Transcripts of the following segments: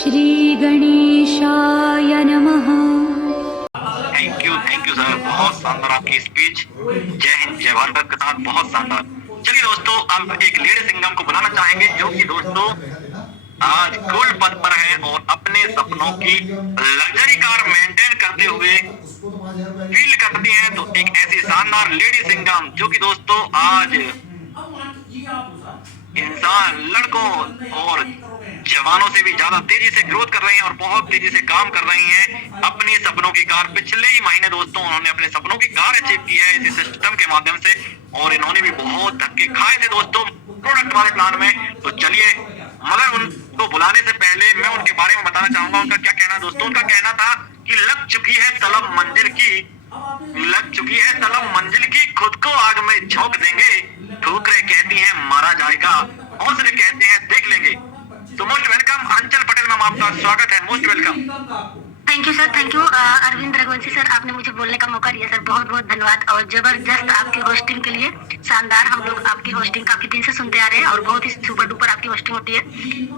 श्री गणेशाय नमः। Thank you sir, बहुत शानदार आपकी स्पीच। जय हिंद जय भारत के साथ बहुत शानदार। चलिए दोस्तों, अब एक लेडी सिंगम को बुलाना चाहेंगे जो कि दोस्तों आज गोल्ड पद पर है और अपने सपनों की लग्जरी कार मेंटेन करते हुए फील करती हैं। तो एक ऐसी शानदार लेडी सिंगम जो कि दोस्तों आज इंसान लड़कों और जवानों से भी ज्यादा तेजी से ग्रोथ कर रही हैं और बहुत तेजी से काम कर रही हैं अपनी सपनों की कार। पिछले ही महीने दोस्तों उन्होंने अपने सपनों की कार अचीव की है इसी सिस्टम के माध्यम से, और इन्होंने भी बहुत धक्के खाए थे दोस्तों प्रोडक्ट वाले प्लान में। तो चलिए, मगर उनको बुलाने से पहले मैं उनके बारे में बताना चाहूंगा उनका क्या कहना। दोस्तों उनका कहना था कि लग चुकी है तलब मंजिल की, लग चुकी है तलब मंजिल की, खुद को आग में झोंक देंगे, ठोकरें कहती हैं मारा जाएगा, हौसले कहते हैं देख लेंगे। तो मोस्ट वेलकम अंचल पटेल मैम, आपका स्वागत है, most welcome. Thank you sir, thank you Arvind Raghuvanshi sir, आपने मुझे बोलने का मौका दिया सर, बहुत बहुत धन्यवाद। और जबरदस्त आपकी होस्टिंग के लिए, शानदार। हम लोग आपकी होस्टिंग काफी दिन से सुनते आ रहे हैं और बहुत ही सुपर डुपर आपकी होस्टिंग होती है,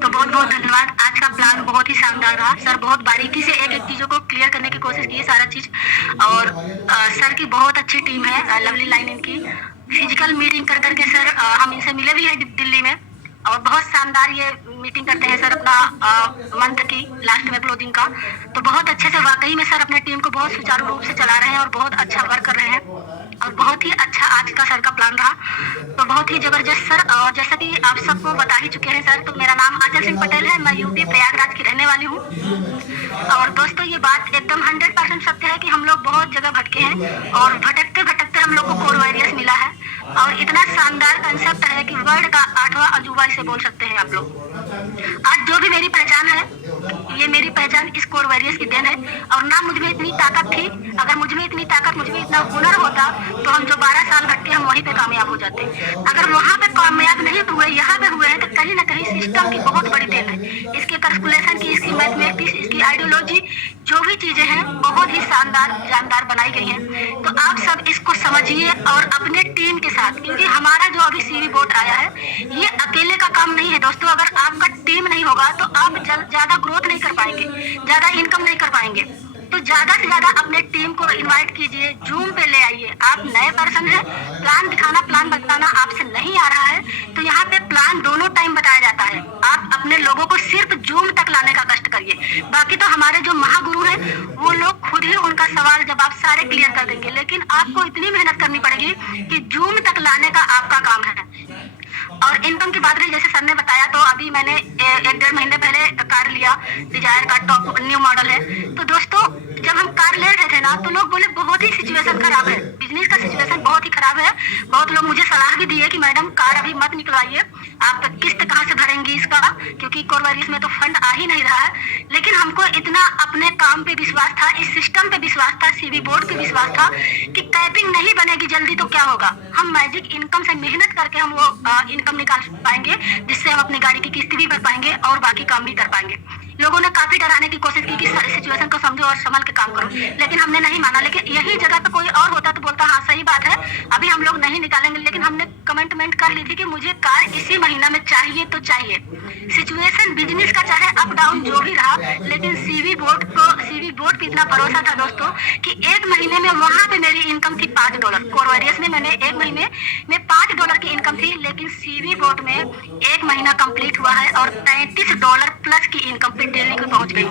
तो बहुत बहुत धन्यवाद। आज का प्लान बहुत ही शानदार रहा सर, बहुत बारीकी से एक एक चीजों को क्लियर करने की कोशिश की है सारा चीज। और सर की बहुत अच्छी टीम है, लवली लाइन इनकी। फिजिकल मीटिंग कर करके सर हम इनसे मिले भी हैं दिल्ली में, और बहुत शानदार ये मीटिंग करते हैं सर अपना मंथ की लास्ट में क्लोजिंग का। तो बहुत अच्छे से वाकई में सर अपने टीम को बहुत सुचारू रूप से चला रहे हैं और बहुत अच्छा वर्क कर रहे हैं, और बहुत ही अच्छा आज का सर का प्लान रहा, तो बहुत ही जबरदस्त सर। और जैसा कि आप सबको बता ही चुके हैं सर, तो मेरा नाम आंचल सिंह पटेल है, मैं यूपी प्रयागराज की रहने वाली हूँ। और दोस्तों ये बात एकदम 100% सत्य है कि हम लोग बहुत जगह भटके हैं और भटकते भटकते हम लोग को कोर वॉरियर्स मिला है, और इतना शानदार कंसेप्ट है कि वर्ल्ड का 8वां अजूबा इसे बोल सकते हैं आप लोग। आज जो भी मेरी पहचान है, ये मेरी पहचान इस कोर वॉरियर्स की देन है। और ना मुझ में इतनी ताकत थी, अगर मुझ में इतनी ताकत, मुझ में इतना हुनर होता तो हम जो 12 साल भटके हम वहीं पे कामयाब हो जाते। अगर वहाँ पे कामयाब नहीं हुए, यहाँ पे हुए हैं, तो कहीं ना कहीं सिस्टम की बहुत बड़ी देन है। इसके कैलकुलेशन की, इसकी मैथमेटिक्स, इसकी आइडियोलॉजी, जो भी चीजें हैं बहुत ही शानदार जानदार बनाई गई हैं। तो आप सब इसको समझिए और अपने टीम के साथ, क्योंकि हमारा जो अभी सीवी बोट आया है ये अकेले का काम नहीं है दोस्तों। अगर आपका टीम नहीं होगा तो आप ज्यादा ग्रोथ नहीं कर पाएंगे, ज्यादा इनकम नहीं कर पाएंगे। तो ज्यादा से ज्यादा अपने टीम को इनवाइट कीजिए, जूम पे ले आइए। आप नए पर्सन हैं, प्लान दिखाना, प्लान बताना आपसे नहीं आ रहा है, तो यहाँ पे प्लान दोनों टाइम बताया जाता है। आप अपने लोगों को सिर्फ जूम तक लाने का कष्ट करिए, बाकी तो हमारे जो महागुरु हैं वो लोग खुद ही उनका सवाल जवाब सारे क्लियर कर देंगे। लेकिन आपको इतनी मेहनत करनी पड़ेगी कि जूम तक लाने का आपका काम है। और इनकम की बात रही, जैसे सर ने बताया, तो अभी मैंने 1-1.5 महीने पहले कार लिया, डिजायर का टॉप न्यू मॉडल है। तो दोस्तों जब हम कार ले रहे थे ना, तो लोग बोले बहुत ही सिचुएशन खराब है, बिजनेस का सिचुएशन बहुत ही खराब है। बहुत लोग मुझे सलाह भी दी है कि मैडम कार अभी मत निकलवाइए, आप किस्त कहाँ से भरेंगी इसका, क्योंकि कोर वॉरियर्स में तो फंड आ ही नहीं रहा है। लेकिन हमको इतना अपने काम पे विश्वास था, इस सिस्टम पे विश्वास था, सीवी बोर्ड पे विश्वास था कि कैपिंग नहीं बनेगी जल्दी तो क्या होगा, हम मैजिक इनकम से मेहनत करके हम वो इनकम निकाल पाएंगे, जिससे हम अपनी गाड़ी की किस्त भी भर पाएंगे और बाकी काम भी कर पाएंगे। लोगों ने काफी डराने की कोशिश की कि सिचुएशन को समझो और संभल के काम करो, लेकिन हमने नहीं माना। लेकिन यही जगह पे कोई और होता तो बोलता हाँ सही बात है, अभी हम लोग नहीं निकालेंगे। लेकिन हमने कमिटमेंट कर ली थी कि मुझे कार इसी महीना में चाहिए तो चाहिए। सिचुएशन बिजनेस का चाहे अप डाउन जो भी रहा, लेकिन सीवी बोर्ड पे इतना भरोसा था दोस्तों कि 1 महीने में वहाँ पे मेरी इनकम थी $5। कोर वॉरियर्स में मैंने 1 महीने में $5 की इनकम थी, लेकिन सीवी बोर्ड में 1 महीना कंप्लीट हुआ है और $33 प्लस की इनकम पे डेली को पहुंच गई।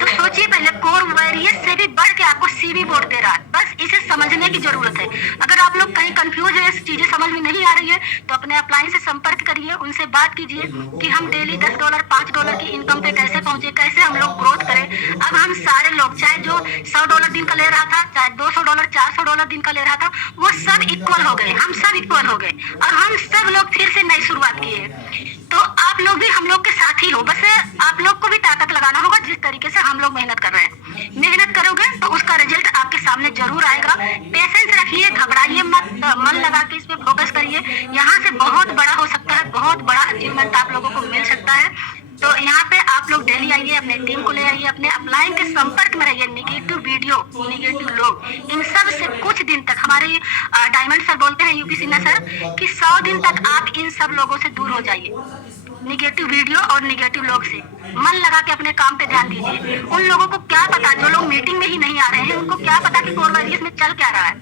तो सोचिए, पहले कोर वॉरियर्स से भी बढ़ के आपको सीवी बोर्ड दे रहा है, बस इसे समझने की जरूरत है। अगर आप लोग कहीं कंफ्यूज है, चीजें समझ में नहीं आ रही है, तो अपने अपलाइन से संपर्क करिए, उनसे बात कीजिए कि हम डेली $10 $5 की इनकम पे कैसे पहुंचे, कैसे हम लोग ग्रोथ करें। अब हम सारे लोग, चाहे जो $100 दिन का ले रहा था, चाहे $200 $400 दिन का ले रहा था, वो सब इक्वल हो गए, हम सब इक्वल हो गए, और हम सब लोग फिर से नई शुरुआत किए। तो आप लोग भी हम लोग के साथ ही हो, बस आप लोग को भी ताकत लगाना होगा। जिस तरीके से हम लोग मेहनत कर रहे हैं, मेहनत करोगे तो उसका रिजल्ट आपके सामने जरूर आएगा। पेशेंस रखिए, घबराइए मत, मन लगा के इस पे फोकस करिए। यहाँ से बहुत बड़ा हो सकता है, बहुत बड़ा अचीवमेंट आप लोगों को मिल सकता है। तो यहाँ पे आप लोग डेली आइए, अपने टीम को ले आइए, अपने अपलाइन के संपर्क में रहिए। निगेटिव वीडियो, निगेटिव लोग, इन सब से कुछ दिन तक, हमारे डायमंड सर बोलते हैं, यूपी सिन्हा सर, कि 100 दिन तक आप इन सब लोगों से दूर हो जाइए। निगेटिव वीडियो और निगेटिव लोग से मन लगा के अपने काम पे ध्यान दीजिए। उन लोगों को क्या पता, जो लोग मीटिंग में ही नहीं आ रहे हैं, उनको क्या पता कि कोर वैरियस में चल क्या रहा है,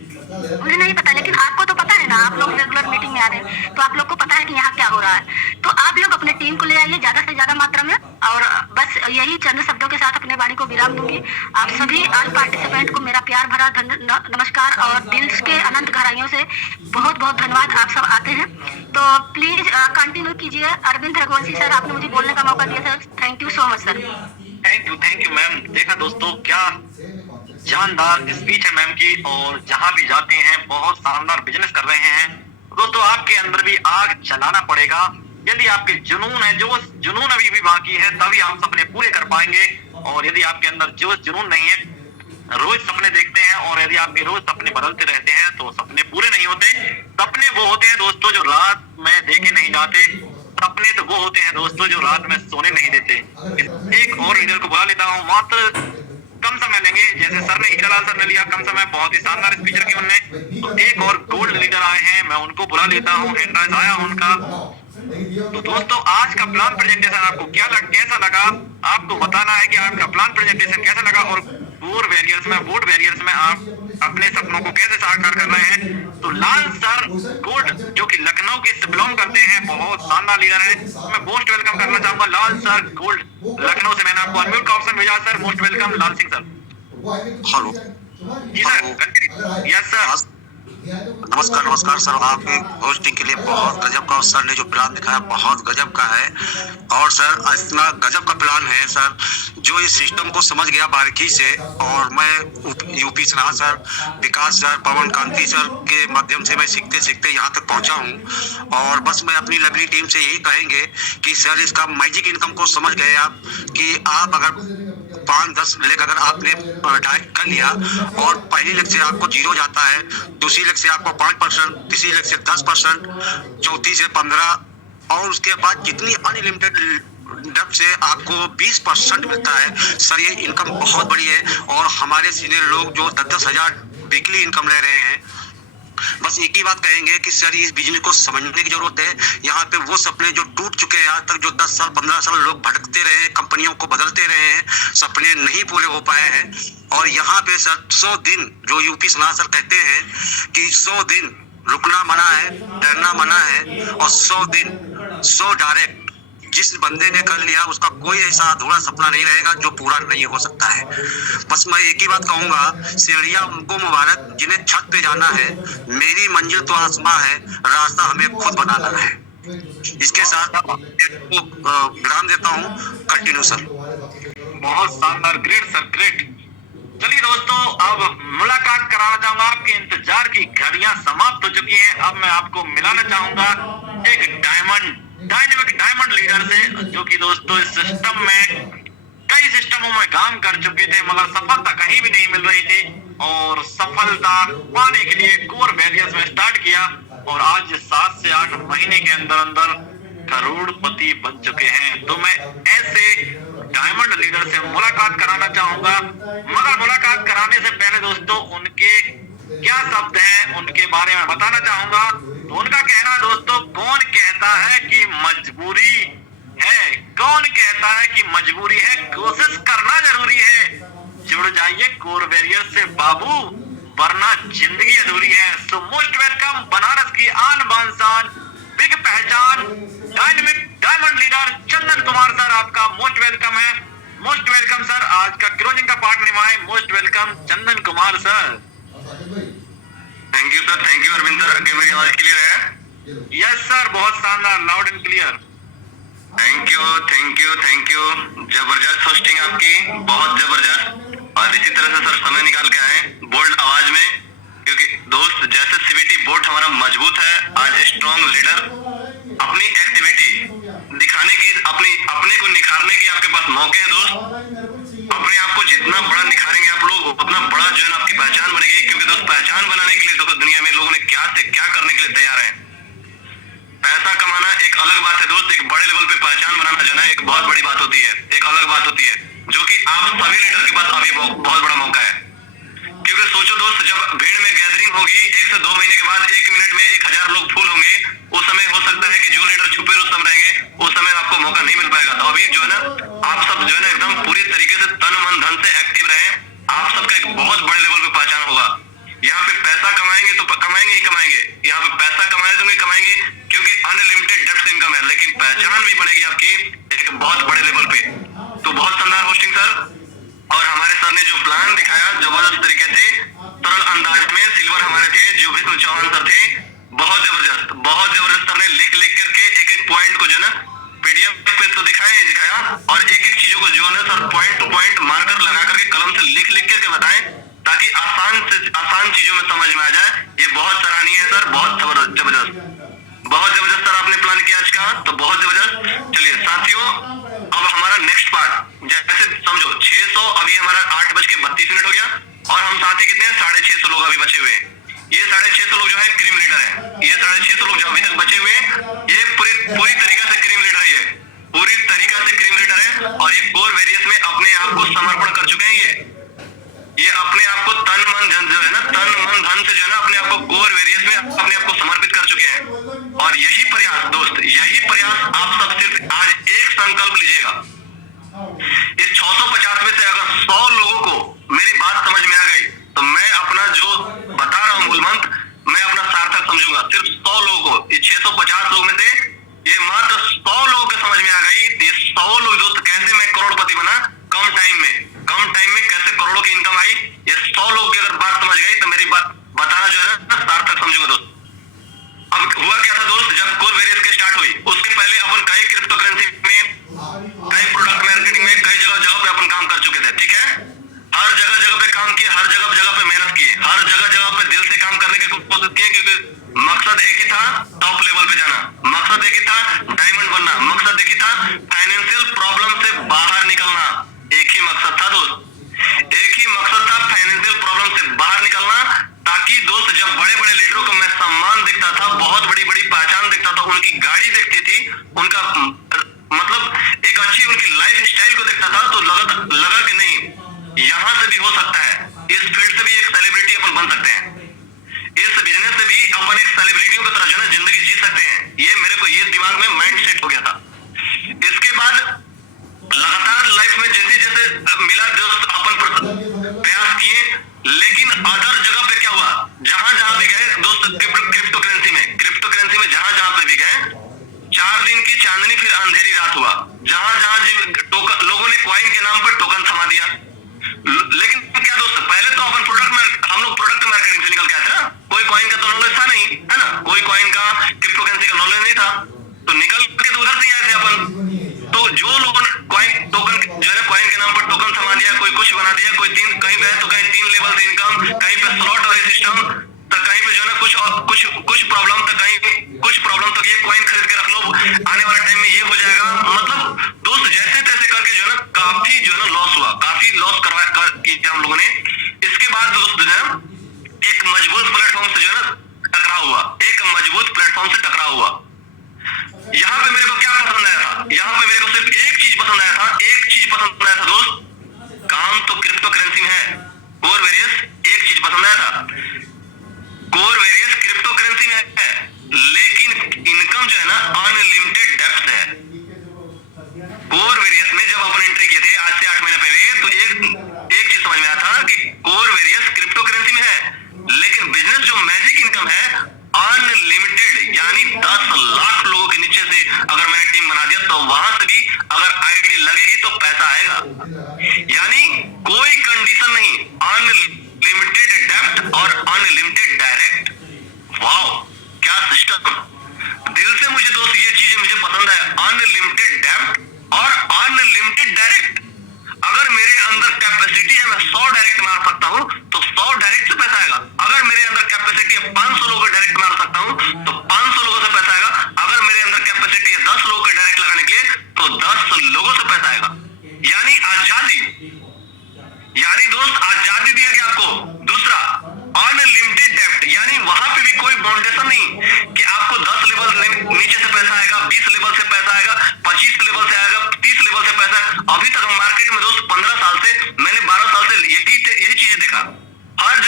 मुझे नहीं पता, लेकिन आपको तो पता है ना, आप लोग रेगुलर मीटिंग में आ रहे हैं तो आप लोग को पता है कि यहाँ क्या हो रहा है। तो आप लोग अपने टीम को ले आइए ज्यादा से ज्यादा मात्रा में, और बस यही चंद शब्दों के साथ अपने वाणी को विराम दूंगी। आप सभी ऑल पार्टिसिपेंट को मेरा प्यार भरा नमस्कार और दिल के अनंत गहराइयों से बहुत बहुत धन्यवाद। आप सब आते हैं तो प्लीज कंटिन्यू कीजिए। अरविंद रघुवंशी सर, आपने मुझे बोलने का मौका दिया sir, thank you so much sir. Thank you ma'am. देखा दोस्तों, क्या जानदार स्पीच है मैम की, और जहाँ भी जाते हैं बहुत शानदार बिजनेस कर रहे हैं। दोस्तों, आपके अंदर भी आग जलाना पड़ेगा। यदि आपके जुनून है, जो जुनून अभी भी बाकी है, तभी आप सपने पूरे कर पाएंगे। और यदि आपके अंदर जो जुनून नहीं है, रोज सपने देखते हैं, और यदि आपके रोज सपने बदलते रहते हैं तो सपने पूरे नहीं होते। सपने वो होते हैं दोस्तों जो रात में देखे नहीं जाते। सपने तो वो होते हैं दोस्तों जो रात में सोने नहीं देते। एक और लीडर को बुला लेता हूँ, मात्र कम समय लेंगे, जैसे सर ने हीरालाल सर ने लिया कम समय, बहुत ही शानदार स्पीच रखी उनने। तो एक और गोल्ड लीडर आए हैं, मैं उनको बुला लेता हूँ, हैंड आया उनका। तो दोस्तों, आज का प्लान प्रेजेंटेशन आपको कैसा लगा, आपको बताना है कि आपका प्लान प्रेजेंटेशन कैसा लगा, और कोर वैरियर्स में, वोट वैरियर्स में आप अपने सपनों को कैसे साकार कर रहे हैं। तो लाल सर गोल्ड, जो कि लखनऊ के से बिलोंग करते हैं, बहुत शानदार लीडर है, मैं मोस्ट वेलकम करना चाहूंगा लाल सर गोल्ड लखनऊ से। मैंने आपको अनम्यूट का ऑप्शन भेजा सर, मोस्ट वेलकम लाल सिंह सर। हेलो जी सर, यस सर। नमस्कार सर, आपके होस्टिंग के लिए बहुत गजब का, सर ने जो प्लान दिखाया बहुत गजब का है। और सर इतना गजब का प्लान है सर, जो इस सिस्टम को समझ गया बारीकी से, और मैं यूपी सना सर, विकास सर, पवन कांति सर के माध्यम से मैं सीखते सीखते यहाँ तक पहुँचा हूँ। और बस मैं अपनी लवली टीम से यही कहेंगे कि सर इसका मैजिक इनकम को समझ गए आप, कि आप अगर 5-10 लेग अगर आपने डायरेक्ट कर लिया, और पहली लेग से आपको 0 जाता है, दूसरी लेग से आपको 5%, तीसरी लेग से 10%, चौथी से 15%, और उसके बाद जितनी अनलिमिटेड डब से आपको 20% मिलता है। सर ये इनकम बहुत बड़ी है, और हमारे सीनियर लोग जो 10-10 हजार वीकली इनकम ले रहे हैं। बस एक ही बात कहेंगे कि सर इस बिजनेस को समझने की जरूरत है। यहाँ पे वो सपने जो टूट चुके हैं आज तक, जो 10 साल 15 साल लोग भटकते रहे हैं, कंपनियों को बदलते रहे हैं, सपने नहीं पूरे हो पाए हैं। और यहाँ पे सर 100 दिन, जो यूपी सना सर कहते हैं कि 100 दिन रुकना मना है, डरना मना है, और 100 दिन 100 डायरेक्ट जिस बंदे ने कर लिया, उसका कोई ऐसा अधूरा सपना नहीं रहेगा जो पूरा नहीं हो सकता है। बस मैं एक ही बात कहूंगा, सीढ़ियां उनको मुबारक जिन्हें छत पे जाना है, मेरी मंजिल तो आसमां है, रास्ता हमें खुद बनाना है। इसके साथ विराम देता हूँ, कंटिन्यू सर। बहुत शानदार, ग्रेट सर, ग्रेट। चलिए दोस्तों, अब मुलाकात कराना चाहूंगा, आपके इंतजार की घड़ियां समाप्त हो चुकी हैं। अब मैं आपको मिलाना चाहूंगा एक डायनेमिक डायमंड लीडर से, जो कि दोस्तों इस सिस्टम में कई सिस्टमों में काम कर चुके थे, मगर सफलता कहीं भी नहीं मिल रही थी, और सफलता पाने के लिए कोर वैरियर्स में स्टार्ट किया, और आज 7 से 8 महीने के अंदर अंदर करोड़पति बन चुके हैं। तो मैं ऐसे डायमंड लीडर से मुलाकात कराना चाहूंगा, मगर मुलाकात कराने से पहले दोस्तों उनके क्या शब्द हैं उनके बारे में बताना चाहूंगा। तो उनका कहना दोस्तों, कौन कहता है कि मजबूरी है, कौन कहता है कि मजबूरी है, कोशिश करना जरूरी है। जुड़ जाइए कोर वैरियर से बाबू, वरना जिंदगी अधूरी है। सो मोस्ट वेलकम, बनारस की आन बान शान, बिग पहचान, dynamic diamond leader Chandan Kumar sir, आपका मोस्ट वेलकम है। मोस्ट वेलकम सर, आज का क्लोजिंग का पार्ट निभाए। Most welcome Chandan Kumar sir. Thank you sir, thank you Arvind sir. क्या मेरी आवाज क्लियर है? यस सर, बहुत शानदार, loud and clear. Thank you. जबरदस्त होस्टिंग आपकी, बहुत जबरदस्त। और इसी तरह से सर समय निकाल के आए बोल्ड आवाज में, क्योंकि दोस्त जैसे सीवीटी बोर्ड हमारा मजबूत है, आज स्ट्रॉन्ग लीडर अपनी एक्टिविटी दिखाने की, अपने को निखारने की आपके पास मौके हैं दोस्त। अपने आप को जितना बड़ा निखारेंगे आप लोग, उतना बड़ा जो है आपकी पहचान बनेगी। क्योंकि दोस्त पहचान बनाने के लिए दोस्तों दुनिया में लोगों ने क्या से क्या करने के लिए तैयार है। पैसा कमाना एक अलग बात है दोस्त, एक बड़े लेवल पे पहचान बनाना जो है एक बहुत बड़ी बात होती है, एक अलग बात होती है, जो कि आप सभी लीडर के पास अभी बहुत बड़ा मौका है। क्योंकि सोचो दोस्त, जब भीड़ में गैदरिंग होगी 1 से 2 महीने के बाद 1 मिनट में 1000 लोग फुल होंगे, उस समय हो सकता है कि जो लीडर छुपे रुस्तम रहेंगे, उस समय आपको मौका नहीं मिल पाएगा। तो अभी जो है ना, आप सब जो है ना एकदम पूरी तरीके से तन मन धन से एक्टिव रहें। आप सबका एक बहुत बड़े लेवल पे पहचान होगा। यहाँ पे पैसा कमाएंगे तो कमाएंगे ही कमाएंगे, यहाँ पे पैसा कमाए तो नहीं कमाएंगे, क्योंकि अनलिमिटेड डेप्थ इनकम है, लेकिन पहचान भी बढ़ेगी आपकी एक बहुत बड़े लेवल पे। तो बहुत शानदार होस्टिंग सर, और हमारे सर ने जो प्लान दिखाया जबरदस्त तरीके से सरल अंदाज में, सिल्वर हमारे थे जो विष्णु चौहान सर थे, बहुत जबरदस्त सर ने लिख करके एक पॉइंट को जो ना पीडीएफ पे तो दिखाया और एक चीजों को जो है sir point two point marker लगा करके कलम से लिख करके बताएं, ताकि आसान चीजों में समझ में आ जाए। ये बहुत सराहनीय है सर, बहुत जबरदस्त सर आपने प्लान किया आज का, तो बहुत जबरदस्त। चलिए साथियों, अब हमारा नेक्स्ट पार्ट, जैसे समझो 600, अभी हमारा 8:32 हो गया, और हम साथी कितने हैं, 650 लोग अभी बचे हुए हैं। ये 650 लोग जो है क्रीम लीडर है, ये 650 लोग जो अभी तक बचे हुए हैं, ये पूरी तरीके से क्रीम लीडर है, ये पूरी तरीके से क्रीम लीडर है, और ये कोर वेरियस में अपने आप को समर्पण कर चुके हैं। ये अपने आप को तन मन धन जो है ना, तन मन धन से जो है ना अपने आप को कोर वेरियस में अपने आप को समर्पित कर चुके हैं। और यही प्रयास दोस्त, यही प्रयास आप सब सिर्फ आज एक संकल्प लीजिएगा। इस 650 में से अगर 100 लोगों को मेरी बात समझ में आ गई, तो मैं अपना जो बता रहा हूँ मूल मंत्र, मैं अपना सार्थक समझूंगा। सिर्फ 100 लोगों को, ये 650 लोग में से ये मात्र 100 लोगों के समझ में आ गई, ये 100 लोग दोस्त कैसे मैं करोड़पति बना कम टाइम में कैसे करोड़ों की इनकम आई, ये 100 लोग की अगर बात समझ गई तो मेरी बात बताना जो है ना सार्थक समझूंगा दोस्त। अब हुआ क्या था दोस्त, जब कोर वेरियस के स्टार्ट हुई, उसके पहले अपन कई क्रिप्टो करेंसी में, कई प्रोडक्ट मार्केटिंग में, कई जगह पे अपन काम कर चुके थे, ठीक है। हर जगह पे काम किए, हर जगह पे मेहनत किए, हर जगह पे दिल से काम करने की कोशिश किए, क्योंकि मकसद एक ही था, टॉप लेवल पे जाना, मकसद एक ही था, डायमंड बनना, मकसद एक ही था, फाइनेंशियल प्रॉब्लम से बाहर निकलना। एक ही मकसद था दोस्त, एक ही मकसद था, फाइनेंशियल प्रॉब्लम से बाहर निकलना, ताकि दोस्त जब बड़े बड़े लीडरों को मैं सम्मान दिखता था, बहुत बड़ी पहचान दिखता था, उनकी गाड़ी दिखती थी, उनका मतलब एक अच्छी उनकी लाइफ स्टाइल को देखता था, तो लगा कि नहीं, यहाँ से भी हो सकता है, इस फील्ड से भी एक सेलिब्रिटी अपन बन सकते हैं, इस बिजनेस से भी अपन एक सेलिब्रिटियों की तरह जो है जिंदगी जी सकते हैं। ये मेरे को ये दिमाग में माइंड सेट हो गया था। इसके बाद लगातार लाइफ में जैसे मिला दोस्त, अपन प्रयास किए, लेकिन अदर जगह पे क्या हुआ, जहां भी गए दोस्त, क्रिप्टो करेंसी में जहां पे भी गए, 4 दिन की चांदनी फिर अंधेरी रात हुआ। जहां टोकन लोगों ने कॉइन के नाम पर टोकन थमा दिया। लेकिन क्या दोस्त, पहले तो अपन हम लोग प्रोडक्ट मार्केटिंग से निकल के आए थे ना, कोई कॉइन का तो नॉलेज था नहीं, है ना, कोई कॉइन का क्रिप्टो करेंसी का नॉलेज नहीं था, तो निकल के तो उधर से आए थे अपन। तो जो लोगों ने टोकन जो है कॉइन के नाम पर टोकन थमा दिया, कोई कुछ बना दिया, कोई कहीं गए तो कहीं 3 लेवल से इनकम, कहीं पे स्लॉट वाले सिस्टम, तो कहीं पे जो है ना कुछ प्रॉब्लम, तो कहीं कुछ प्रॉब्लम, तो ये कॉइन खरीद के रख लो, आने वाले टाइम में ये हो जाएगा। मतलब दोस्त जैसे तैसे करके जो है ना काफी जो है ना लॉस हुआ, काफी लॉस किया हम लोगों ने। इसके बाद दोस्त जो है एक मजबूत प्लेटफॉर्म से जो है ना टकराव हुआ, एक मजबूत प्लेटफॉर्म से टकराव हुआ। यहाँ पे मेरे को क्या पसंद आया था, यहाँ पे मेरे को सिर्फ एक चीज पसंद आया था दोस्त, काम तो क्रिप्टो करेंसी में है, कोर वेरियस एक चीज पसंद आया था, कोर वेरियस क्रिप्टो करेंसी में है, लेकिन इनकम जो है ना अनलिमिटेड डेप्थ है। कोर वेरियस में जब अपन एंट्री किए थे आज से 8 महीने पहले, तो एक चीज समझ में आया था कि कोर वेरियस क्रिप्टो करेंसी में है, लेकिन बिजनेस जो मैजिक इनकम है अनलिमिटेड, यानी 10 लाख लोगों के नीचे से अगर मैंने टीम बना दिया, तो वहां से भी अगर आईडी लगेगी तो पैसा आएगा। यानी कोई कंडीशन नहीं, अनलिमिटेड डेप्थ और अनलिमिटेड डायरेक्ट। वाओ क्या सिस्टम, दिल से मुझे दोस्त ये चीजें मुझे पसंद है, अनलिमिटेड डेप्थ और अनलिमिटेड डायरेक्ट। अगर मेरे अंदर कैपेसिटी है, मैं 100 डायरेक्ट मार सकता हूं, तो 100 डायरेक्ट से पैसा आएगा। अगर मेरे अंदर कैपेसिटी है 500 लोगों को डायरेक्ट मार सकता हूं, तो 500 लोगों से पैसा आएगा। अगर मेरे अंदर कैपेसिटी है 10 लोगों को डायरेक्ट लगाने के लिए, तो 10 लोगों से पैसा आएगा। यानी आजादी, यानी दोस्त आजादी दिया गया आपको। दूसरा अनलिमिटेड डेप्थ, यानी वहां पे भी कोई बाउंडेशन नहीं कि आपको 10 लेवल नीचे से पैसा आएगा, 20 लेवल से पैसा आएगा, 25 लेवल से आएगा, 30 लेवल से पैसा। अभी तक मार्केट में दोस्त 15 साल से, मैंने 12 साल से यही चीजें देखा। हर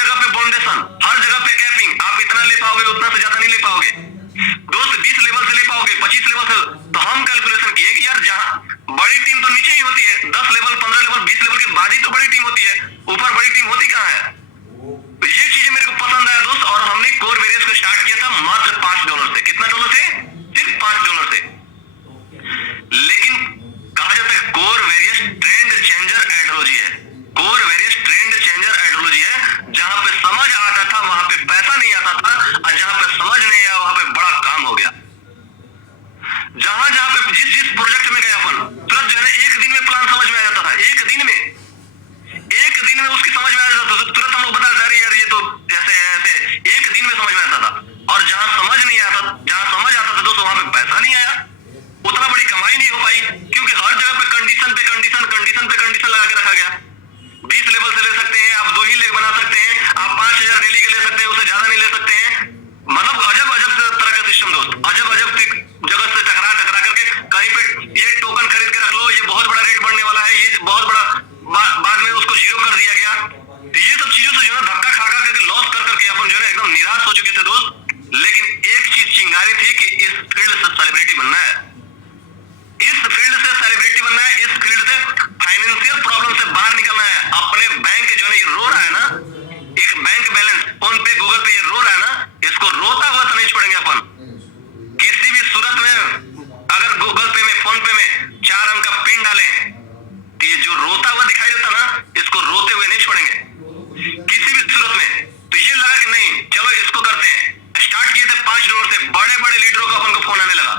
कंडीशन पे कंडीशन लगा के रखा गया। 20 लेवल से ले सकते हैं आप, 2 ही लेग बना सकते हैं आप, 5000 डेली के ले सकते हैं, उससे ज्यादा नहीं ले सकते हैं। मतलब अजब अजब तरह का सिस्टम दोस्त, अजब अजब जगह से टकरा करके कहीं पे ये टोकन खरीद के रख लो, ये बहुत बड़ा रेट बढ़ने वाला है, ये बहुत बड़ा बाद में उसको जीरो कर दिया गया। तो ये सब चीजों से जो है धक्का खा करके लॉस कर करके अपन जो है एकदम निराश हो चुके थे दोस्त। लेकिन एक चीज चिंगारी थी कि इस फील्ड से सेलिब्रिटी बनना है, इस फील्ड से सेलिब्रिटी बनना है, इस फील्ड से फाइनेंशियल प्रॉब्लम से बाहर निकलना है। अपने बैंक जो है ये रो रहा है ना, एक बैंक बैलेंस फोन पे गूगल पे ये रो रहा है ना, इसको रोता हुआ तो नहीं छोड़ेंगे अपन। किसी भी सूरत में अगर गूगल पे में फोन पे में 4 अंक का पिन डालें तो ये जो रोता हुआ दिखाई देता ना, इसको रोते हुए नहीं छोड़ेंगे किसी भी सूरत में। तो ये लगा कि नहीं चलो इसको करते हैं, स्टार्ट किए थे $5 से, बड़े बड़े लीडरों का अपन को फोन आने लगा,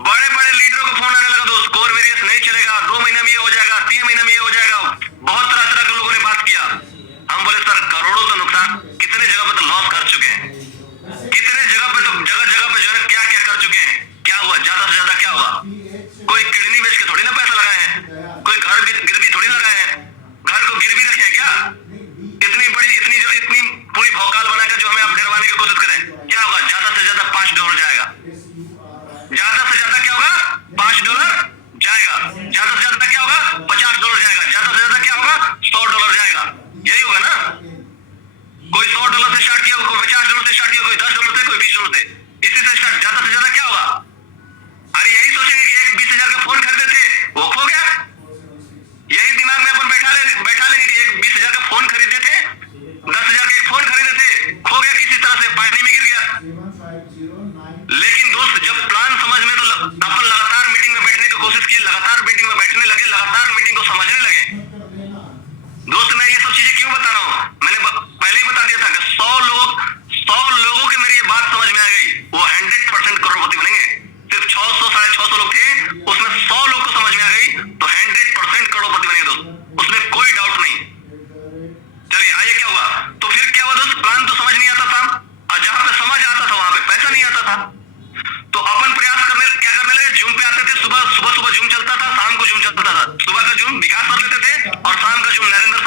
बड़े बड़े लीडरों को फोन आने लगा दोस्त, कोर वेरियस नहीं चलेगा, 2 महीने में ये हो जाएगा, 3 महीने में ये हो जाएगा। बहुत तरह तरह के लोगों ने बात किया। हम बोले सर करोड़ों तो नुकसान, कितने जगह पे तो लॉस कर चुके हैं, कितने जगह पे तो जगह जगह पे जो है क्या क्या कर चुके हैं। क्या हुआ, ज्यादा से ज्यादा क्या हुआ, कोई किडनी बेच के थोड़ी ना पैसा लगाए हैं, कोई घर गिरवी थोड़ी लगाए हैं, घर को गिरवी रखे हैं क्या? इतनी बड़ी इतनी पूरी भौकाल बनाकर जो हमें आप डरवाने की कोशिश करें, क्या होगा? ज्यादा से ज्यादा $5 जाएगा, ज्यादा से ज्यादा क्या होगा? $5 जाएगा, ज्यादा से ज्यादा क्या होगा? $50 जाएगा, ज्यादा से ज्यादा क्या होगा? $100 जाएगा। यही होगा ना, कोई $100 से स्टार्ट किया, कोई $50 से स्टार्ट किया, कोई $10 से, कोई $20 से, इसी से स्टार्ट। ज्यादा से ज्यादा क्या होगा? अरे यही सोचेंगे कि एक 20,000 का फोन खरीदे थे, वो खो गया। यही दिमाग में अपन बैठा लेंगे कि एक 20,000 का फोन खरीदे थे, 10,000 का एक फोन खरीदे थे, खो गया किसी तरह से, पानी में गिर गया। लेकिन दोस्त जब प्लान समझ में, तो अपन लगातार मीटिंग में बैठने की कोशिश की, लगातार मीटिंग में बैठने लगे, लगातार मीटिंग को समझने लगे। दोस्त मैं ये सब चीजें क्यों बता रहा हूँ, मैंने पहले ही बता दिया था कि 100 लोगों के मेरी ये बात समझ में आ गई, वो 100% करोड़पति बनेंगे। सिर्फ 600 साढ़े 600 लोग थे, उसमें 100 लोग को समझ में आ गई तो 100% करोड़पति बनेंगे दोस्त, उसमें कोई डाउट नहीं। चलिए आइए क्या हुआ, तो फिर क्या हुआ दोस्त, प्लान तो समझ नहीं आता था, और जहां पे समझ आता था वहां पे पैसा नहीं आता था। तो अपन प्रयास क्या करने लगे, जूम पे आते थे, सुबह जूम चलता था, शाम को जूम चलता था। सुबह का जूम विकास कर लेते थे और शाम का जूम नरेंद्र